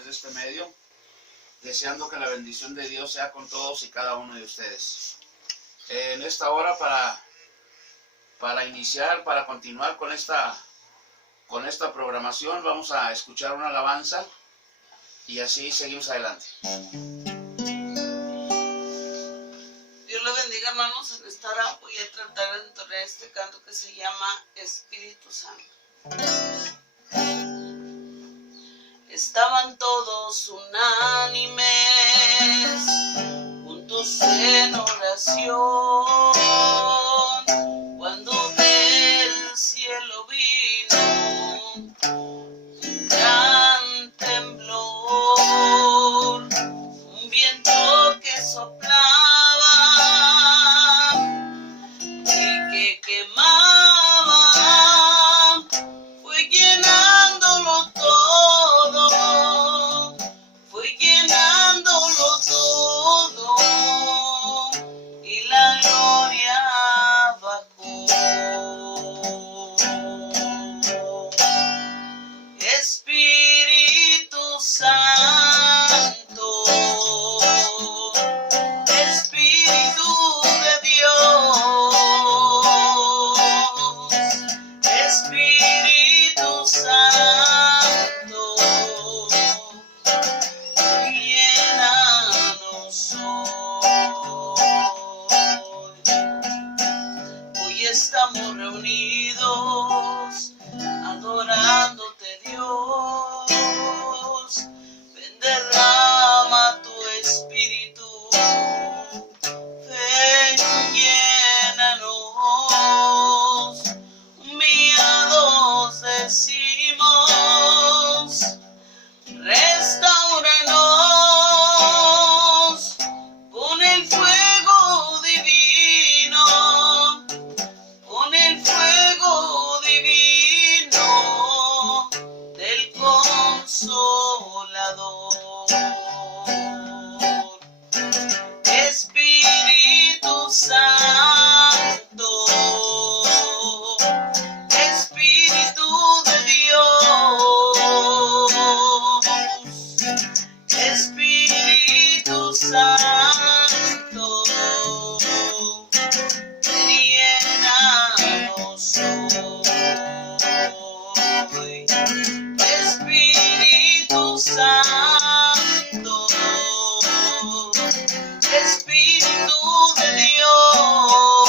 través de este medio, deseando que la bendición de Dios sea con todos y cada uno de ustedes. En esta hora para iniciar, para continuar con esta programación, vamos a escuchar una alabanza y así seguimos adelante. Dios le bendiga, hermanos. En esta hora voy a tratar de entonar este canto que se llama Espíritu Santo. Estaban todos unánimes, juntos en oración, cuando del cielo vino un gran temblor, un viento que soplaba y que quemaba, fue llenándolo todo, fue llenándolo todo, y la gloria bajó. Espíritu Santo, Espíritu de Dios, Espíritu Santo, llénanos hoy. Hoy estamos reunidos adorándote, Dios. Ven, derrama tu espíritu, ven, llénanos. Humillados decimos, restáuranos con el fuego divino, con el fuego divino del Consolador. Espíritu Santo, Espíritu de Dios, Espíritu Santo, llénanos hoy. Espíritu Santo, Espíritu de Dios,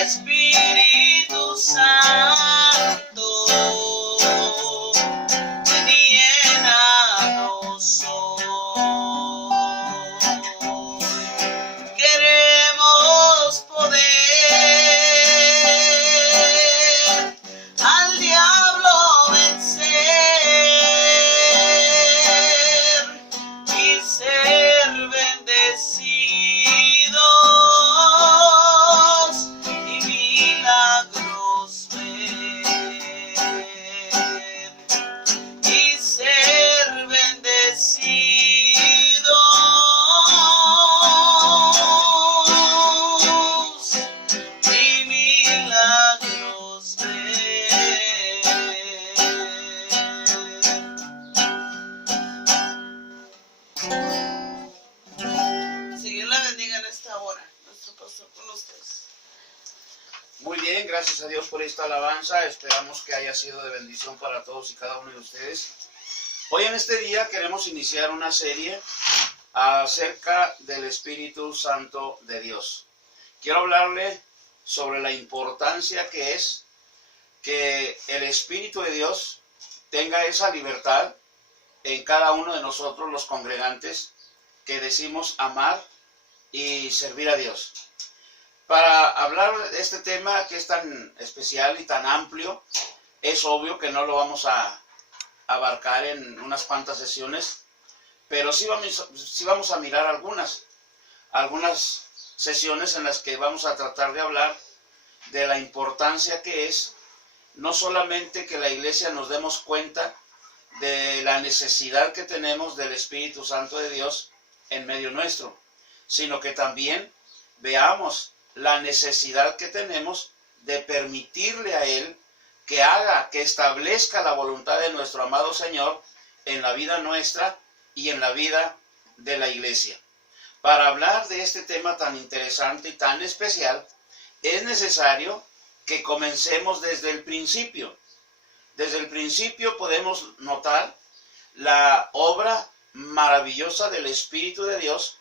Espíritu Santo, llénanos hoy. Queremos poder al diablo vencer y ser bendecidos y milagros ver, y ser bendecidos y milagros ver. Señor la bendiga en esta hora, nuestro pastor con ustedes. Muy bien, gracias a Dios por esta alabanza. Esperamos que haya sido de bendición para todos y cada uno de ustedes. Hoy en este día queremos iniciar una serie acerca del Espíritu Santo de Dios. Quiero hablarle sobre la importancia que es que el Espíritu de Dios tenga esa libertad en cada uno de nosotros, los congregantes, que decimos amar y servir a Dios. Para hablar de este tema que es tan especial y tan amplio, es obvio que no lo vamos a abarcar en unas cuantas sesiones, pero sí vamos a mirar algunas sesiones en las que vamos a tratar de hablar de la importancia que es no solamente que la iglesia nos demos cuenta de la necesidad que tenemos del Espíritu Santo de Dios en medio nuestro, sino que también veamos la necesidad que tenemos de permitirle a Él que haga, que establezca la voluntad de nuestro amado Señor en la vida nuestra y en la vida de la iglesia. Para hablar de este tema tan interesante y tan especial, es necesario que comencemos desde el principio. Desde el principio podemos notar la obra maravillosa del Espíritu de Dios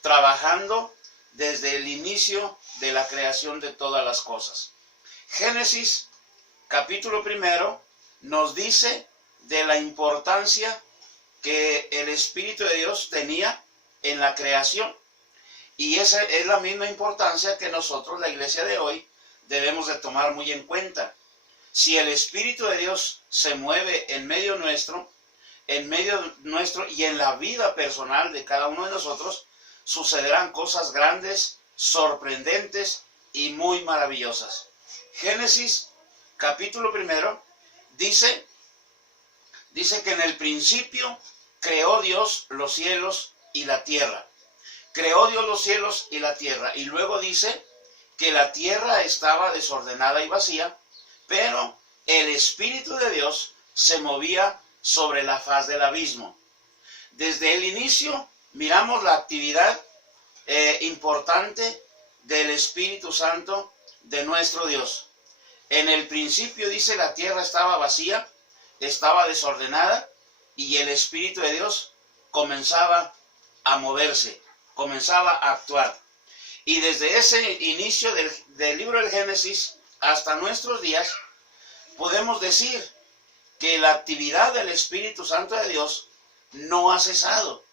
trabajando desde el inicio de la creación de todas las cosas. Génesis capítulo 1 nos dice de la importancia que el Espíritu de Dios tenía en la creación. Y esa es la misma importancia que nosotros, la iglesia de hoy, debemos de tomar muy en cuenta. Si el Espíritu de Dios se mueve en medio nuestro y en la vida personal de cada uno de nosotros, sucederán cosas grandes, sorprendentes y muy maravillosas. Génesis capítulo 1 dice que en el principio creó Dios los cielos y la tierra. Creó Dios los cielos y la tierra. Y luego dice que la tierra estaba desordenada y vacía, pero el Espíritu de Dios se movía sobre la faz del abismo. Desde el inicio miramos la actividad importante del Espíritu Santo de nuestro Dios. En el principio dice la tierra estaba vacía, estaba desordenada y el Espíritu de Dios comenzaba a moverse, comenzaba a actuar. Y desde ese inicio del libro del Génesis hasta nuestros días, podemos decir que la actividad del Espíritu Santo de Dios no ha cesado.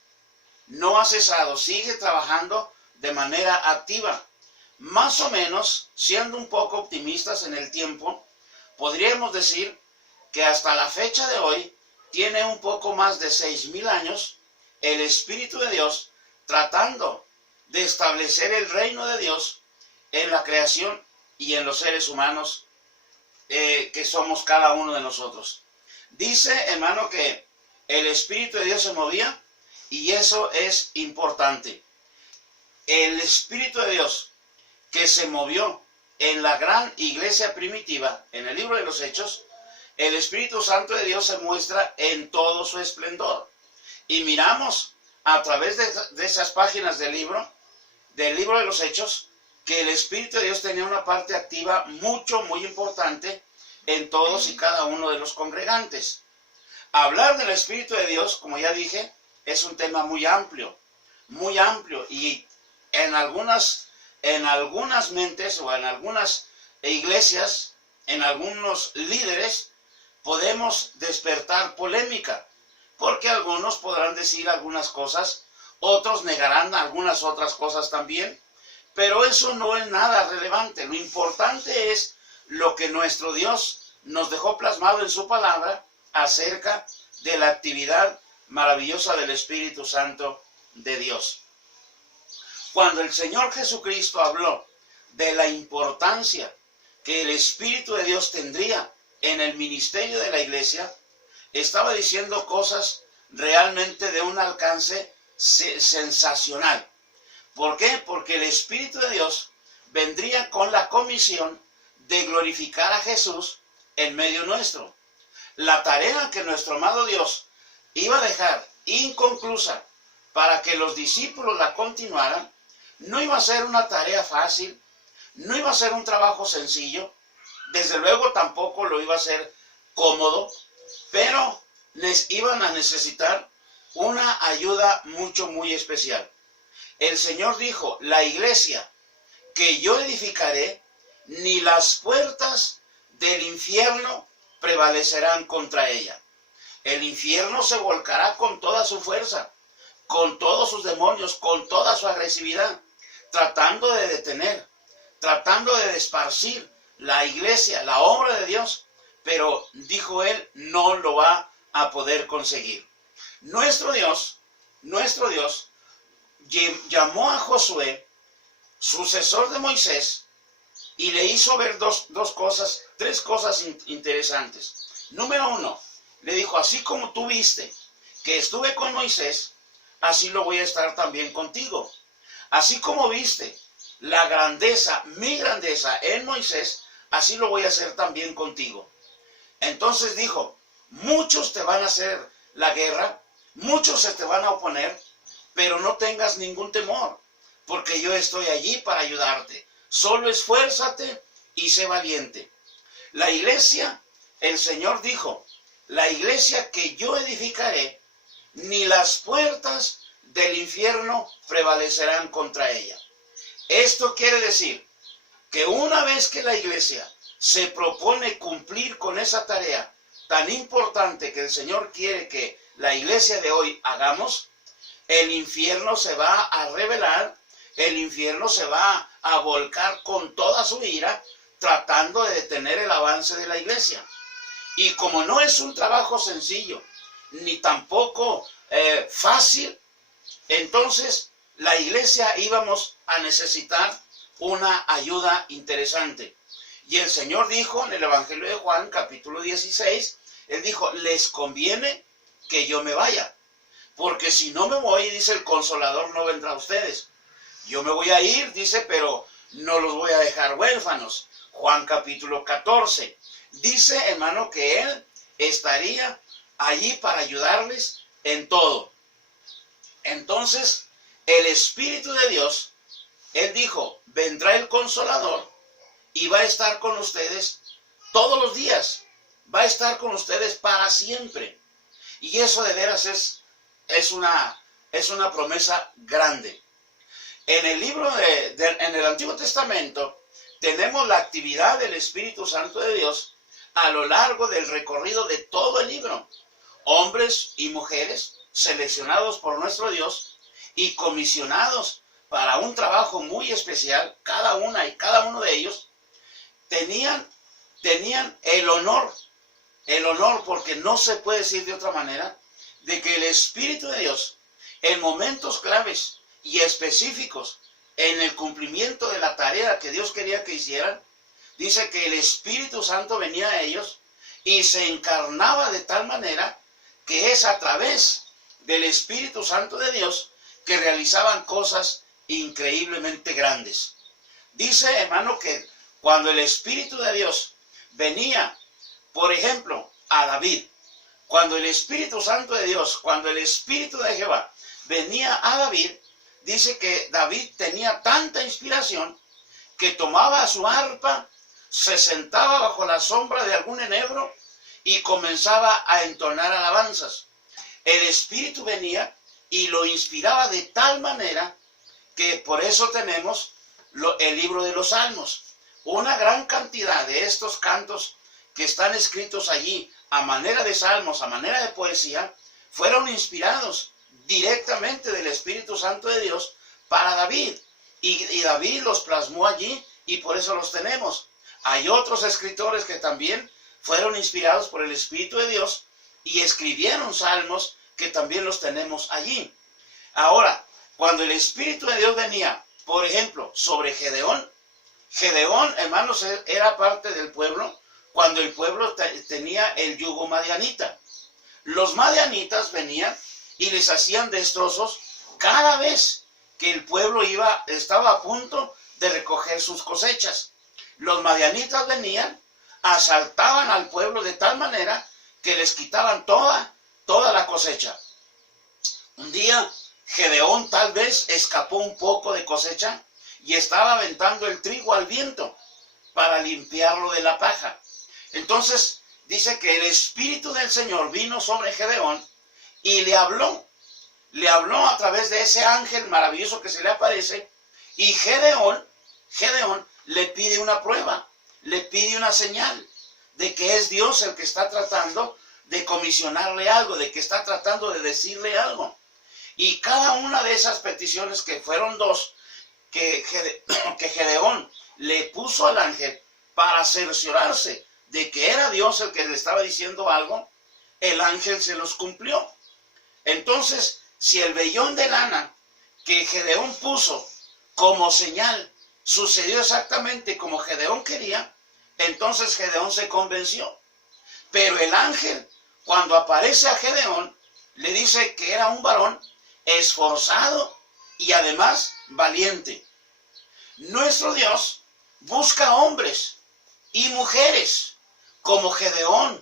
No ha cesado, sigue trabajando de manera activa. Más o menos, siendo un poco optimistas en el tiempo, podríamos decir que hasta la fecha de hoy tiene un poco más de 6,000 años el Espíritu de Dios tratando de establecer el reino de Dios en la creación y en los seres humanos que somos cada uno de nosotros. Dice, hermano, que el Espíritu de Dios se movía y eso es importante. El Espíritu de Dios que se movió en la gran iglesia primitiva, en el libro de los Hechos, el Espíritu Santo de Dios se muestra en todo su esplendor. Y miramos a través de esas páginas del libro de los Hechos, que el Espíritu de Dios tenía una parte activa muy importante en todos y cada uno de los congregantes. Hablar del Espíritu de Dios, como ya dije, es un tema muy amplio, y en algunas mentes o en algunas iglesias, en algunos líderes, podemos despertar polémica, porque algunos podrán decir algunas cosas, otros negarán algunas otras cosas también, pero eso no es nada relevante. Lo importante es lo que nuestro Dios nos dejó plasmado en su palabra acerca de la actividad maravillosa del Espíritu Santo de Dios. Cuando el Señor Jesucristo habló de la importancia que el Espíritu de Dios tendría en el ministerio de la iglesia, estaba diciendo cosas realmente de un alcance sensacional. ¿Por qué? Porque el Espíritu de Dios vendría con la comisión de glorificar a Jesús en medio nuestro. La tarea que nuestro amado Dios iba a dejar inconclusa para que los discípulos la continuaran, no iba a ser una tarea fácil, no iba a ser un trabajo sencillo, desde luego tampoco lo iba a ser cómodo, pero les iban a necesitar una ayuda muy especial. El Señor dijo, la iglesia que yo edificaré, ni las puertas del infierno prevalecerán contra ella. El infierno se volcará con toda su fuerza, con todos sus demonios, con toda su agresividad, tratando de detener, tratando de esparcir la iglesia, la obra de Dios, pero dijo él, no lo va a poder conseguir. Nuestro Dios llamó a Josué, sucesor de Moisés, y le hizo ver tres cosas interesantes. Número 1, le dijo, así como tú viste que estuve con Moisés, así lo voy a estar también contigo. Así como viste la grandeza, mi grandeza en Moisés, así lo voy a hacer también contigo. Entonces dijo, muchos te van a hacer la guerra, muchos se te van a oponer, pero no tengas ningún temor, porque yo estoy allí para ayudarte. Solo esfuérzate y sé valiente. La iglesia, el Señor dijo, la iglesia que yo edificaré, ni las puertas del infierno prevalecerán contra ella. Esto quiere decir que una vez que la iglesia se propone cumplir con esa tarea tan importante que el Señor quiere que la iglesia de hoy hagamos, el infierno se va a rebelar, el infierno se va a volcar con toda su ira, tratando de detener el avance de la iglesia. Y como no es un trabajo sencillo, ni tampoco fácil, entonces la iglesia íbamos a necesitar una ayuda interesante. Y el Señor dijo en el Evangelio de Juan, capítulo 16, Él dijo, les conviene que yo me vaya, porque si no me voy, dice, el Consolador no vendrá a ustedes. Yo me voy a ir, dice, pero no los voy a dejar huérfanos. Juan capítulo 14. Dice, hermano, que Él estaría allí para ayudarles en todo. Entonces, el Espíritu de Dios, Él dijo, vendrá el Consolador y va a estar con ustedes todos los días. Va a estar con ustedes para siempre. Y eso de veras es una promesa grande. En el libro en el Antiguo Testamento tenemos la actividad del Espíritu Santo de Dios a lo largo del recorrido de todo el libro. Hombres y mujeres seleccionados por nuestro Dios y comisionados para un trabajo muy especial, cada una y cada uno de ellos tenían el honor porque no se puede decir de otra manera, de que el Espíritu de Dios en momentos claves y específicos en el cumplimiento de la tarea que Dios quería que hicieran, dice que el Espíritu Santo venía a ellos y se encarnaba de tal manera que es a través del Espíritu Santo de Dios que realizaban cosas increíblemente grandes. Dice, hermano, que cuando el Espíritu de Dios venía, por ejemplo, a David, cuando el Espíritu Santo de Dios, cuando el Espíritu de Jehová venía a David, dice que David tenía tanta inspiración que tomaba su arpa, se sentaba bajo la sombra de algún enebro y comenzaba a entonar alabanzas. El Espíritu venía y lo inspiraba de tal manera que por eso tenemos el libro de los Salmos. Una gran cantidad de estos cantos que están escritos allí a manera de salmos, a manera de poesía, fueron inspirados directamente del Espíritu Santo de Dios para David. Y David los plasmó allí y por eso los tenemos. Hay otros escritores que también fueron inspirados por el Espíritu de Dios y escribieron salmos que también los tenemos allí. Ahora, cuando el Espíritu de Dios venía, por ejemplo, sobre Gedeón, hermanos, era parte del pueblo cuando el pueblo tenía el yugo madianita. Los madianitas venían y les hacían destrozos cada vez que el pueblo estaba a punto de recoger sus cosechas. Los madianitas venían, asaltaban al pueblo de tal manera que les quitaban toda la cosecha. Un día Gedeón tal vez escapó un poco de cosecha y estaba aventando el trigo al viento para limpiarlo de la paja. Entonces dice que el Espíritu del Señor vino sobre Gedeón y le habló a través de ese ángel maravilloso que se le aparece, y Gedeón le pide una prueba, le pide una señal de que es Dios el que está tratando de comisionarle algo, de que está tratando de decirle algo. Y cada una de esas peticiones, que fueron dos, que Gedeón le puso al ángel para cerciorarse de que era Dios el que le estaba diciendo algo, el ángel se los cumplió. Entonces, si el vellón de lana que Gedeón puso como señal sucedió exactamente como Gedeón quería, entonces Gedeón se convenció. Pero el ángel, cuando aparece a Gedeón, le dice que era un varón esforzado y además valiente. Nuestro Dios busca hombres y mujeres como Gedeón,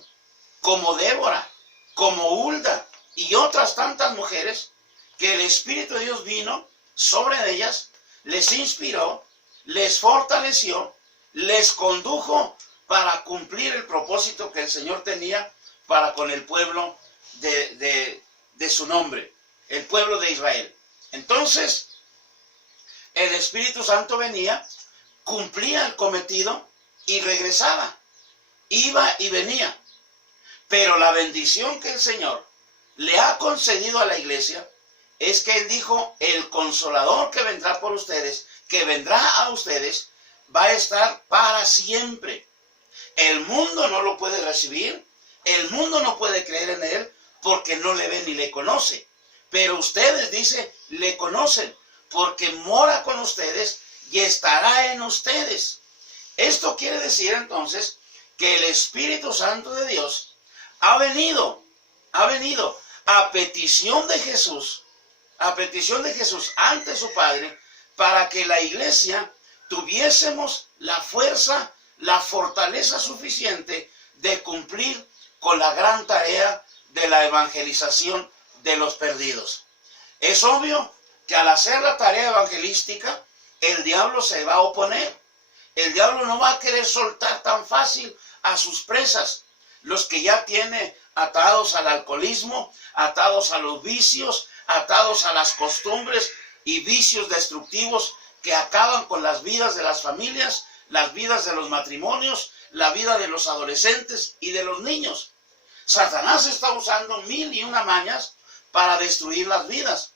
como Débora, como Hulda y otras tantas mujeres, que el Espíritu de Dios vino sobre ellas, les inspiró, les fortaleció, les condujo para cumplir el propósito que el Señor tenía para con el pueblo de su nombre, el pueblo de Israel. Entonces, el Espíritu Santo venía, cumplía el cometido y regresaba, iba y venía. Pero la bendición que el Señor le ha concedido a la iglesia es que Él dijo, el Consolador que vendrá por ustedes, que vendrá a ustedes, va a estar para siempre. El mundo no lo puede recibir, el mundo no puede creer en Él porque no le ve ni le conoce. Pero ustedes, dice, le conocen porque mora con ustedes y estará en ustedes. Esto quiere decir entonces que el Espíritu Santo de Dios ha venido a petición de Jesús ante su Padre, para que la iglesia tuviésemos la fuerza, la fortaleza suficiente de cumplir con la gran tarea de la evangelización de los perdidos. Es obvio que al hacer la tarea evangelística, el diablo se va a oponer. El diablo no va a querer soltar tan fácil a sus presas, los que ya tiene atados al alcoholismo, atados a los vicios, atados a las costumbres y vicios destructivos que acaban con las vidas de las familias, las vidas de los matrimonios, la vida de los adolescentes y de los niños. Satanás está usando 1001 mañas para destruir las vidas.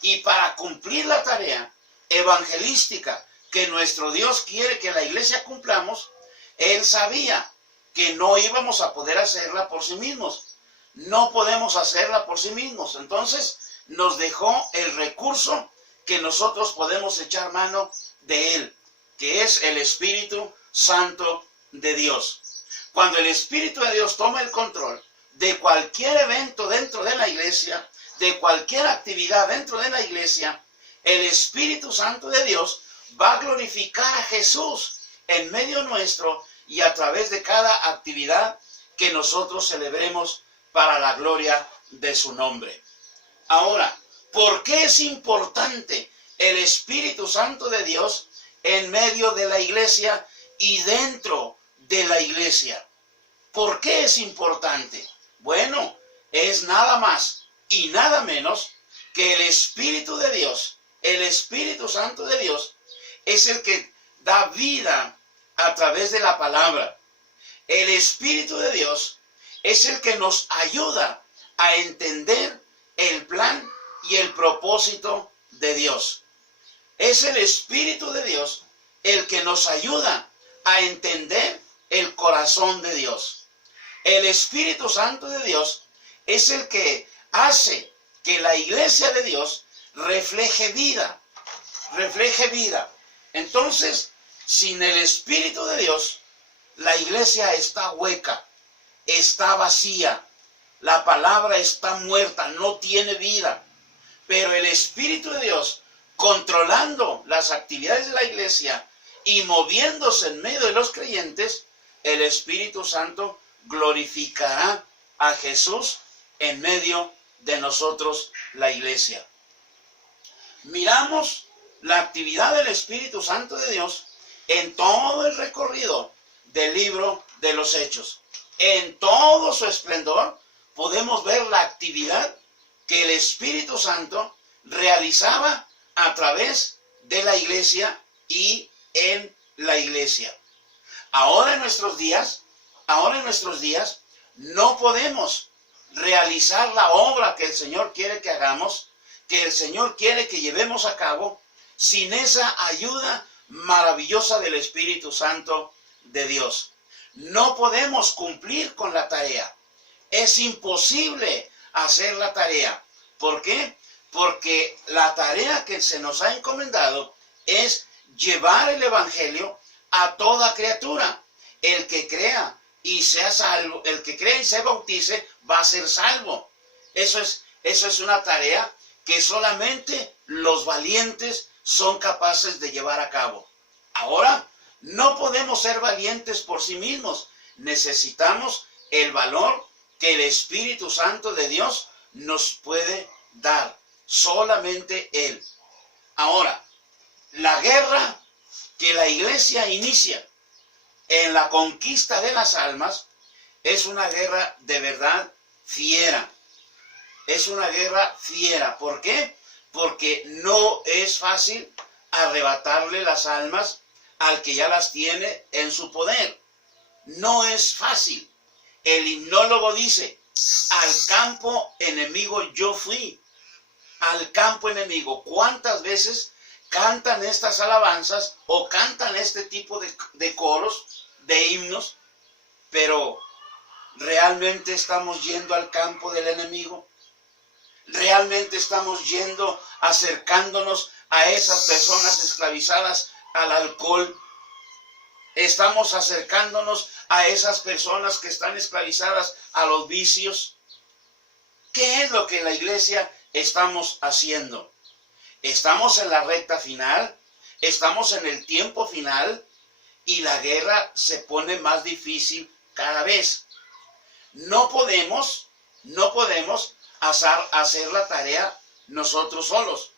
Y para cumplir la tarea evangelística que nuestro Dios quiere que la iglesia cumplamos, Él sabía que no íbamos a poder hacerla por sí mismos. No podemos hacerla por sí mismos. Entonces nos dejó el recurso que nosotros podemos echar mano de Él, que es el Espíritu Santo de Dios. Cuando el Espíritu de Dios toma el control de cualquier evento dentro de la iglesia, de cualquier actividad dentro de la iglesia, el Espíritu Santo de Dios va a glorificar a Jesús en medio nuestro y a través de cada actividad que nosotros celebremos para la gloria de su nombre. Ahora, ¿por qué es importante el Espíritu Santo de Dios en medio de la iglesia y dentro de la iglesia? ¿Por qué es importante? Bueno, es nada más y nada menos que el Espíritu de Dios, el Espíritu Santo de Dios, es el que da vida a través de la palabra. El Espíritu de Dios es el que nos ayuda a entender el plan y el propósito de Dios. Es el Espíritu de Dios el que nos ayuda a entender el corazón de Dios. El Espíritu Santo de Dios es el que hace que la iglesia de Dios refleje vida. Entonces, sin el Espíritu de Dios, la iglesia está hueca, está vacía, la palabra está muerta, no tiene vida. Pero el Espíritu de Dios, controlando las actividades de la iglesia y moviéndose en medio de los creyentes, el Espíritu Santo glorificará a Jesús en medio de nosotros, la iglesia. Miramos la actividad del Espíritu Santo de Dios en todo el recorrido del libro de los Hechos. En todo su esplendor podemos ver la actividad que el Espíritu Santo realizaba a través de la iglesia y en la iglesia. Ahora en nuestros días, no podemos realizar la obra que el Señor quiere que hagamos, que el Señor quiere que llevemos a cabo, sin esa ayuda maravillosa del Espíritu Santo de Dios. No podemos cumplir con la tarea. Es imposible hacer la tarea. ¿Por qué? Porque la tarea que se nos ha encomendado es llevar el Evangelio a toda criatura. El que crea y sea salvo, el que crea y se bautice, va a ser salvo. Eso es una tarea que solamente los valientes son capaces de llevar a cabo. Ahora, no podemos ser valientes por sí mismos. Necesitamos el valor que el Espíritu Santo de Dios nos puede dar. Solamente Él. Ahora, la guerra que la iglesia inicia en la conquista de las almas es una guerra de verdad fiera. Es una guerra fiera. ¿Por qué? Porque no es fácil arrebatarle las almas al que ya las tiene en su poder. No es fácil. El himnólogo dice, al campo enemigo yo fui. Al campo enemigo. ¿Cuántas veces cantan estas alabanzas o cantan este tipo de coros, de himnos? Pero ¿realmente estamos yendo al campo del enemigo? ¿Realmente estamos yendo, acercándonos a esas personas esclavizadas al alcohol? ¿Estamos acercándonos a esas personas que están esclavizadas a los vicios? ¿Qué es lo que la iglesia estamos haciendo? Estamos en la recta final, estamos en el tiempo final y la guerra se pone más difícil cada vez. No podemos hacer la tarea nosotros solos.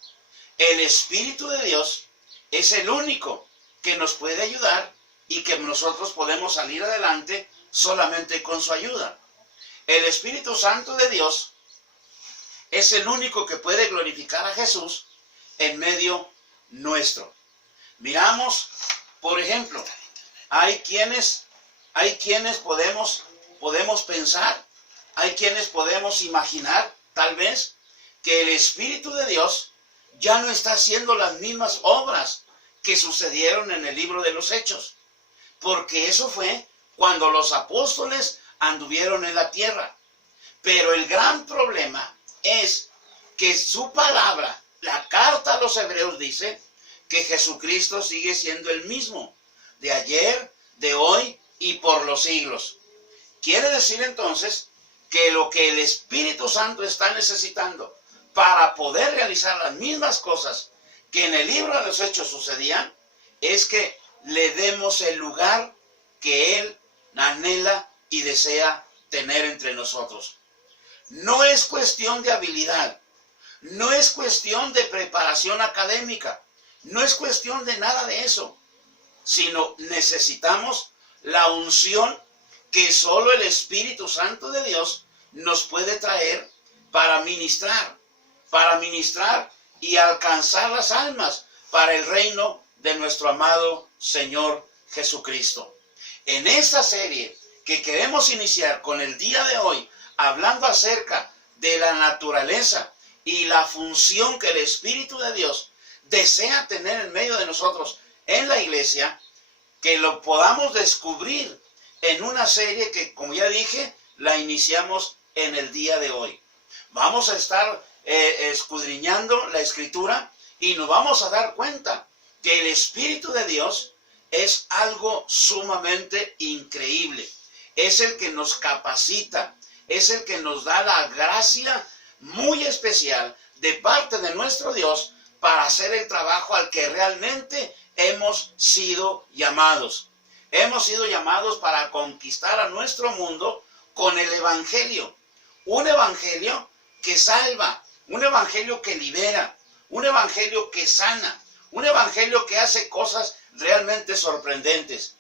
El Espíritu de Dios es el único que nos puede ayudar y que nosotros podemos salir adelante solamente con su ayuda. El Espíritu Santo de Dios es el único que puede glorificar a Jesús en medio nuestro. Miramos, por ejemplo, hay quienes podemos pensar, hay quienes podemos imaginar, tal vez, que el Espíritu de Dios ya no está haciendo las mismas obras que sucedieron en el libro de los Hechos, porque eso fue cuando los apóstoles anduvieron en la tierra. Pero el gran problema es que su palabra, la carta a los hebreos dice que Jesucristo sigue siendo el mismo, de ayer, de hoy y por los siglos. Quiere decir entonces que lo que el Espíritu Santo está necesitando para poder realizar las mismas cosas que en el libro de los Hechos sucedían, es que le demos el lugar que Él anhela y desea tener entre nosotros. No es cuestión de habilidad, no es cuestión de preparación académica, no es cuestión de nada de eso, sino necesitamos la unción que solo el Espíritu Santo de Dios nos puede traer para ministrar y alcanzar las almas para el reino de nuestro amado Señor Jesucristo. En esta serie que queremos iniciar con el día de hoy, hablando acerca de la naturaleza y la función que el Espíritu de Dios desea tener en medio de nosotros en la iglesia, que lo podamos descubrir en una serie que, como ya dije, la iniciamos en el día de hoy. Vamos a estar escudriñando la Escritura y nos vamos a dar cuenta que el Espíritu de Dios es algo sumamente increíble. Es el que nos capacita, es el que nos da la gracia muy especial de parte de nuestro Dios para hacer el trabajo al que realmente hemos sido llamados. Hemos sido llamados para conquistar a nuestro mundo con el Evangelio. Un Evangelio que salva, un Evangelio que libera, un Evangelio que sana, un Evangelio que hace cosas realmente sorprendentes.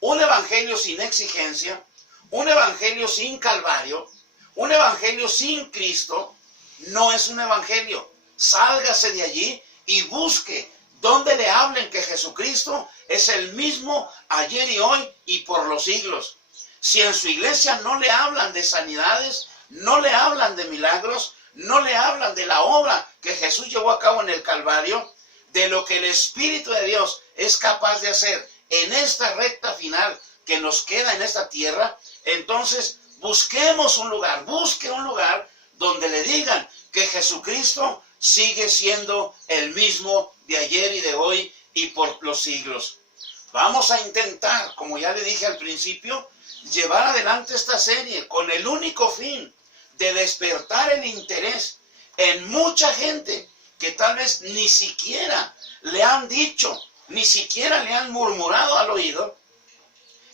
Un Evangelio sin exigencia, un Evangelio sin Calvario, un Evangelio sin Cristo, no es un Evangelio. Sálgase de allí y busque donde le hablen que Jesucristo es el mismo ayer y hoy y por los siglos. Si en su iglesia no le hablan de sanidades, no le hablan de milagros, no le hablan de la obra que Jesús llevó a cabo en el Calvario, de lo que el Espíritu de Dios es capaz de hacer en esta recta final que nos queda en esta tierra, entonces busquemos un lugar, busque un lugar donde le digan que Jesucristo sigue siendo el mismo de ayer y de hoy y por los siglos. Vamos a intentar, como ya le dije al principio, llevar adelante esta serie con el único fin de despertar el interés en mucha gente que tal vez ni siquiera le han dicho, ni siquiera le han murmurado al oído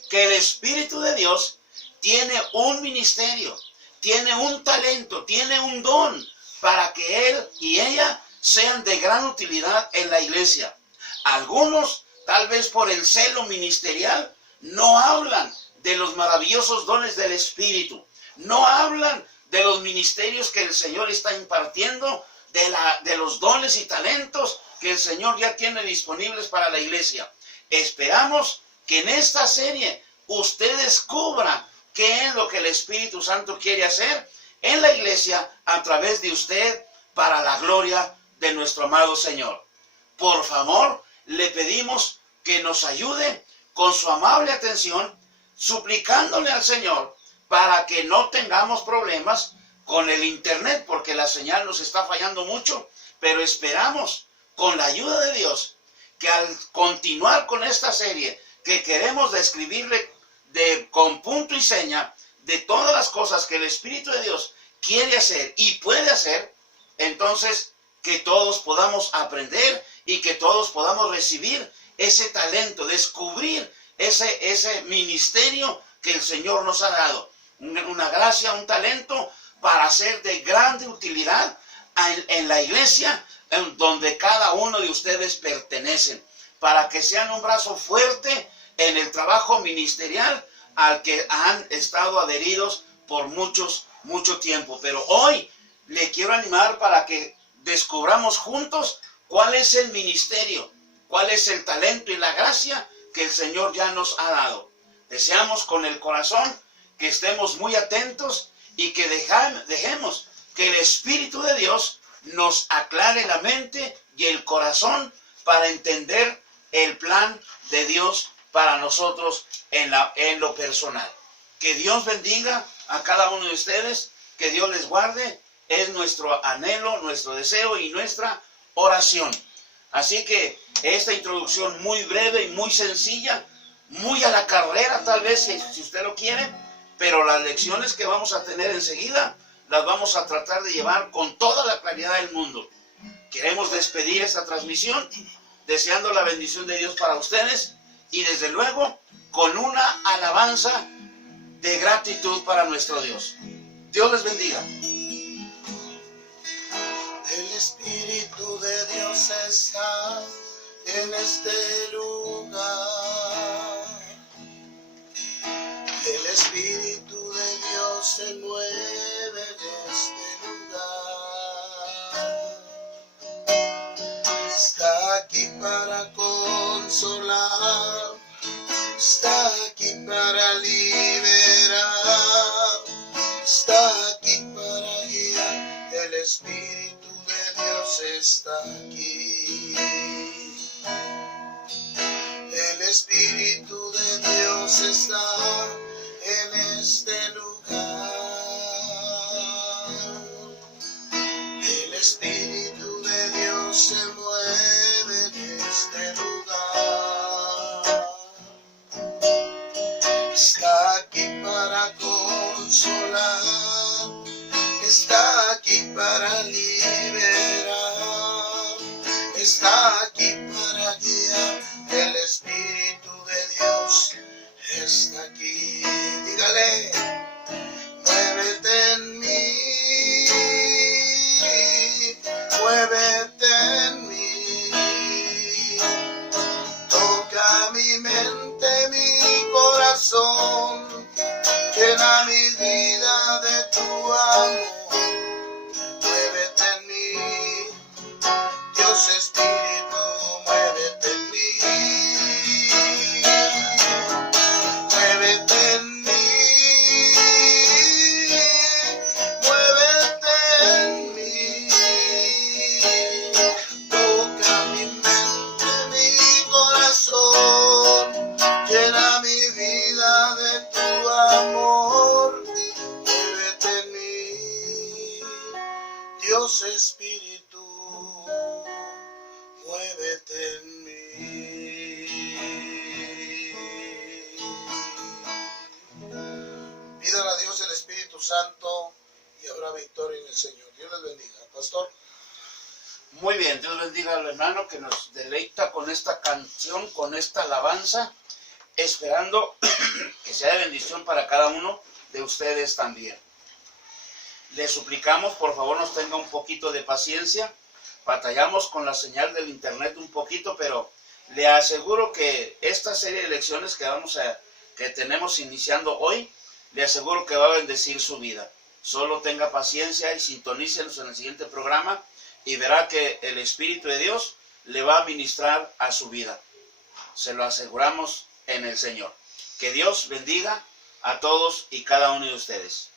que el Espíritu de Dios tiene un ministerio, tiene un talento, tiene un don para que él y ella sean de gran utilidad en la iglesia. Algunos, tal vez por el celo ministerial, no hablan de los maravillosos dones del Espíritu. No hablan de los ministerios que el Señor está impartiendo, de los dones y talentos que el Señor ya tiene disponibles para la iglesia. Esperamos que en esta serie usted descubra qué es lo que el Espíritu Santo quiere hacer en la iglesia a través de usted para la gloria de nuestro amado Señor. Por favor, le pedimos que nos ayude con su amable atención, suplicándole al Señor para que no tengamos problemas con el internet, porque la señal nos está fallando mucho, pero esperamos con la ayuda de Dios que al continuar con esta serie que queremos describirle con punto y seña de todas las cosas que el Espíritu de Dios quiere hacer y puede hacer, entonces que todos podamos aprender y que todos podamos recibir ese talento, descubrir ese ministerio que el Señor nos ha dado, una gracia, un talento para ser de grande utilidad en la iglesia en donde cada uno de ustedes pertenecen, para que sean un brazo fuerte en el trabajo ministerial al que han estado adheridos por mucho tiempo. Pero hoy le quiero animar para que descubramos juntos cuál es el ministerio, cuál es el talento y la gracia que el Señor ya nos ha dado. Deseamos con el corazón que estemos muy atentos y que dejemos que el Espíritu de Dios nos aclare la mente y el corazón para entender el plan de Dios para nosotros en lo personal. Que Dios bendiga a cada uno de ustedes, que Dios les guarde, es nuestro anhelo, nuestro deseo y nuestra oración. Así que esta introducción muy breve y muy sencilla, muy a la carrera tal vez si usted lo quiere, pero las lecciones que vamos a tener enseguida las vamos a tratar de llevar con toda la claridad del mundo. Queremos despedir esta transmisión deseando la bendición de Dios para ustedes y desde luego con una alabanza de gratitud para nuestro Dios. Dios les bendiga. El Espíritu de Dios está en este lugar. El Espíritu de Dios se mueve en este lugar. Está aquí para consolar, está aquí para liberar, está aquí para guiar. El Espíritu de Dios está aquí. El Espíritu de Dios está en este lugar. El Espíritu de Dios se mueve en este lugar. Está aquí para consolar, está aquí para liberar, está aquí para guiar. El Espíritu de Dios está aquí. Dígale, muévete en mí, muévete en mí. Toca mi mente, mi corazón, llena mi vida de tu amor. Muévete en mí, Dios Espíritu, muévete en mí. Muévete en mí, muévete en mí. Toca mi mente, mi corazón, llena mi vida de tu amor. Muévete en mí, Dios Espíritu, muévete en mí. Pidan a Dios el Espíritu Santo y habrá victoria en el Señor. Dios les bendiga. Pastor. Muy bien, Dios bendiga al hermano que nos deleita con esta canción, con esta alabanza, esperando que sea de bendición para cada uno de ustedes también. Le suplicamos, por favor, nos tenga un poquito de paciencia. Batallamos con la señal del internet un poquito, pero le aseguro que esta serie de lecciones que tenemos iniciando hoy, le aseguro que va a bendecir su vida. Solo tenga paciencia y sintonícenos en el siguiente programa y verá que el Espíritu de Dios le va a ministrar a su vida. Se lo aseguramos en el Señor. Que Dios bendiga a todos y cada uno de ustedes.